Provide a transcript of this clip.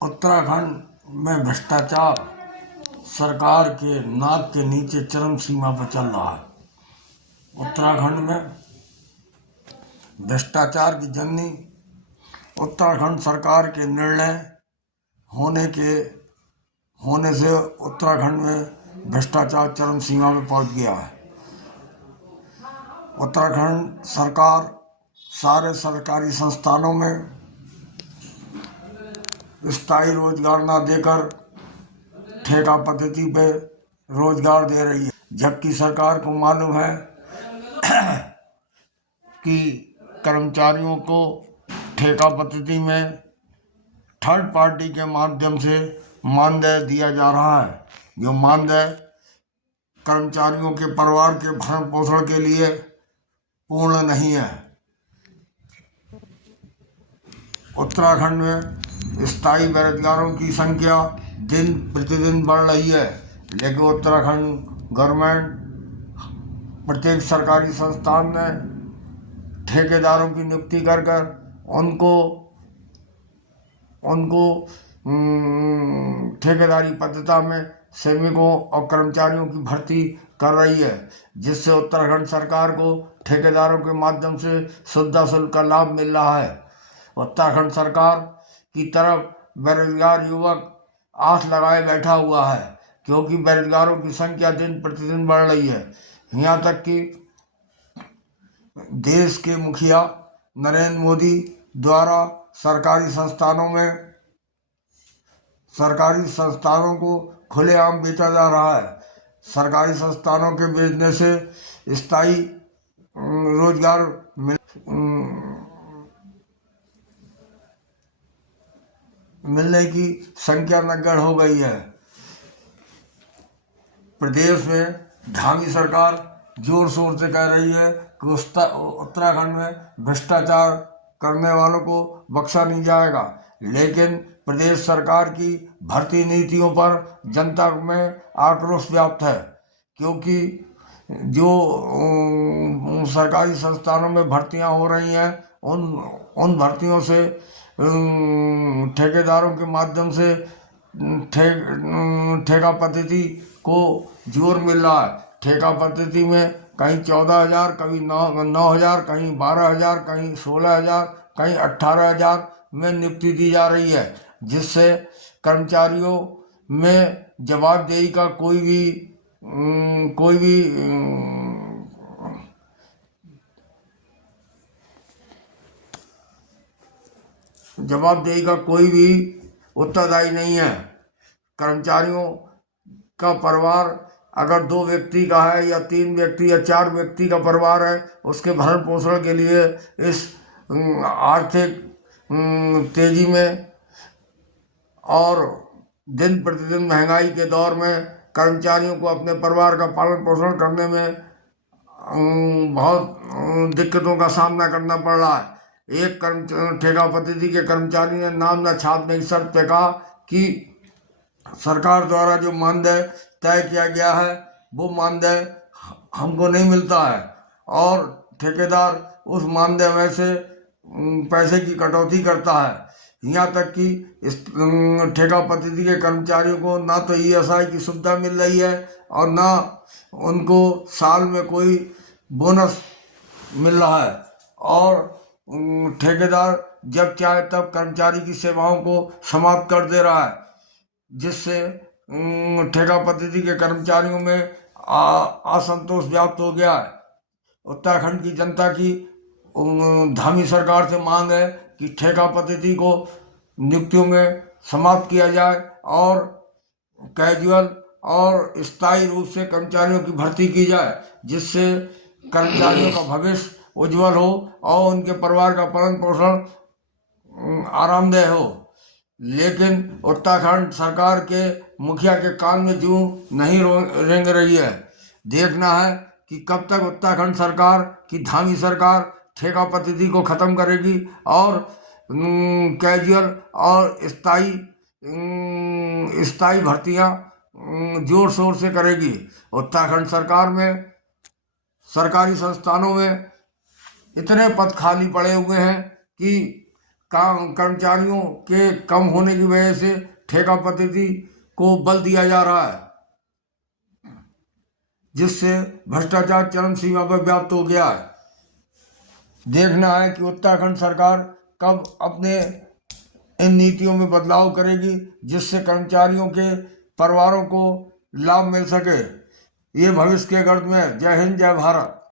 उत्तराखंड में भ्रष्टाचार सरकार के नाक के नीचे चरम सीमा पर चल रहा है। उत्तराखंड में भ्रष्टाचार की जननी उत्तराखंड सरकार के निर्णय होने से उत्तराखंड में भ्रष्टाचार चरम सीमा पर पहुंच गया है। उत्तराखंड सरकार सारे सरकारी संस्थानों में स्थायी रोजगार न देकर ठेका पद्धति पे रोजगार दे रही है, जबकि सरकार को मालूम है कि कर्मचारियों को ठेका पद्धति में थर्ड पार्टी के माध्यम से मानदेय दिया जा रहा है, जो मानदेय कर्मचारियों के परिवार के भरण पोषण के लिए पूर्ण नहीं है। उत्तराखंड में स्थायी बेरोजगारों की संख्या दिन प्रतिदिन बढ़ रही है, लेकिन उत्तराखंड गवर्नमेंट प्रत्येक सरकारी संस्थान में ठेकेदारों की नियुक्ति कर उनको ठेकेदारी पद्धति में श्रमिकों और कर्मचारियों की भर्ती कर रही है, जिससे उत्तराखंड सरकार को ठेकेदारों के माध्यम से सुविधा शुल्क का लाभ मिल रहा है। उत्तराखंड सरकार की तरफ बेरोजगार युवक आस लगाए बैठा हुआ है, क्योंकि बेरोजगारों की संख्या दिन प्रतिदिन बढ़ रही है। यहाँ तक कि देश के मुखिया नरेंद्र मोदी द्वारा सरकारी संस्थानों को खुलेआम बेचा जा रहा है। सरकारी संस्थानों के बेचने से स्थायी रोजगार मिलने की संख्या नगण्य हो गई है। प्रदेश में धामी सरकार जोर शोर से कह रही है कि उत्तराखंड में भ्रष्टाचार करने वालों को बख्शा नहीं जाएगा, लेकिन प्रदेश सरकार की भर्ती नीतियों पर जनता में आक्रोश व्याप्त है, क्योंकि जो सरकारी संस्थानों में भर्तियां हो रही हैं उन भर्तियों से ठेकेदारों के माध्यम से ठेका पद्धति को जोर मिल रहा है। ठेका पद्धति में कहीं 14,000, कभी 9,000, कहीं 12,000, कहीं 16,000, कहीं 18,000 में नियुक्ति दी जा रही है, जिससे कर्मचारियों में जवाबदेही का कोई भी उत्तरदायी नहीं है। कर्मचारियों का परिवार अगर 2 व्यक्ति का है या 3 व्यक्ति या 4 व्यक्ति का परिवार है, उसके भरण पोषण के लिए इस आर्थिक तेजी में और दिन प्रतिदिन महंगाई के दौर में कर्मचारियों को अपने परिवार का पालन पोषण करने में बहुत दिक्कतों का सामना करना पड़ रहा है। एक ठेका पद्धति के कर्मचारी ने नाम न छापने की शर्त पे कहा कि सरकार द्वारा जो मानदेय तय किया गया है वो मानदेय हमको नहीं मिलता है, और ठेकेदार उस मानदेय में से पैसे की कटौती करता है। यहाँ तक कि इस ठेका पद्धति के कर्मचारियों को ना तो ESI की सुविधा मिल रही है और ना उनको साल में कोई बोनस मिल रहा है, और ठेकेदार जब चाहे तब कर्मचारी की सेवाओं को समाप्त कर दे रहा है, जिससे ठेका पद्धति के कर्मचारियों में असंतोष व्याप्त हो गया है। उत्तराखंड की जनता की धामी सरकार से मांग है कि ठेका पद्धति को नियुक्तियों में समाप्त किया जाए और कैजुअल और स्थायी रूप से कर्मचारियों की भर्ती की जाए, जिससे कर्मचारियों का भविष्य उज्जवल हो और उनके परिवार का पालन पोषण आरामदेह हो। लेकिन उत्तराखंड सरकार के मुखिया के कान में जूं नहीं रेंग रही है। देखना है कि कब तक उत्तराखंड सरकार की धामी सरकार ठेका पद्धति को खत्म करेगी और कैजुअल और स्थायी भर्तियां जोर शोर से करेगी। उत्तराखंड सरकार में सरकारी संस्थानों में इतने पद खाली पड़े हुए हैं कि कर्मचारियों के कम होने की वजह से ठेका पद्धति को बल दिया जा रहा है, जिससे भ्रष्टाचार चरम सीमा पर व्याप्त हो गया है। देखना है कि उत्तराखंड सरकार कब अपने इन नीतियों में बदलाव करेगी, जिससे कर्मचारियों के परिवारों को लाभ मिल सके। ये भविष्य के गर्द में। जय हिंद, जय भारत।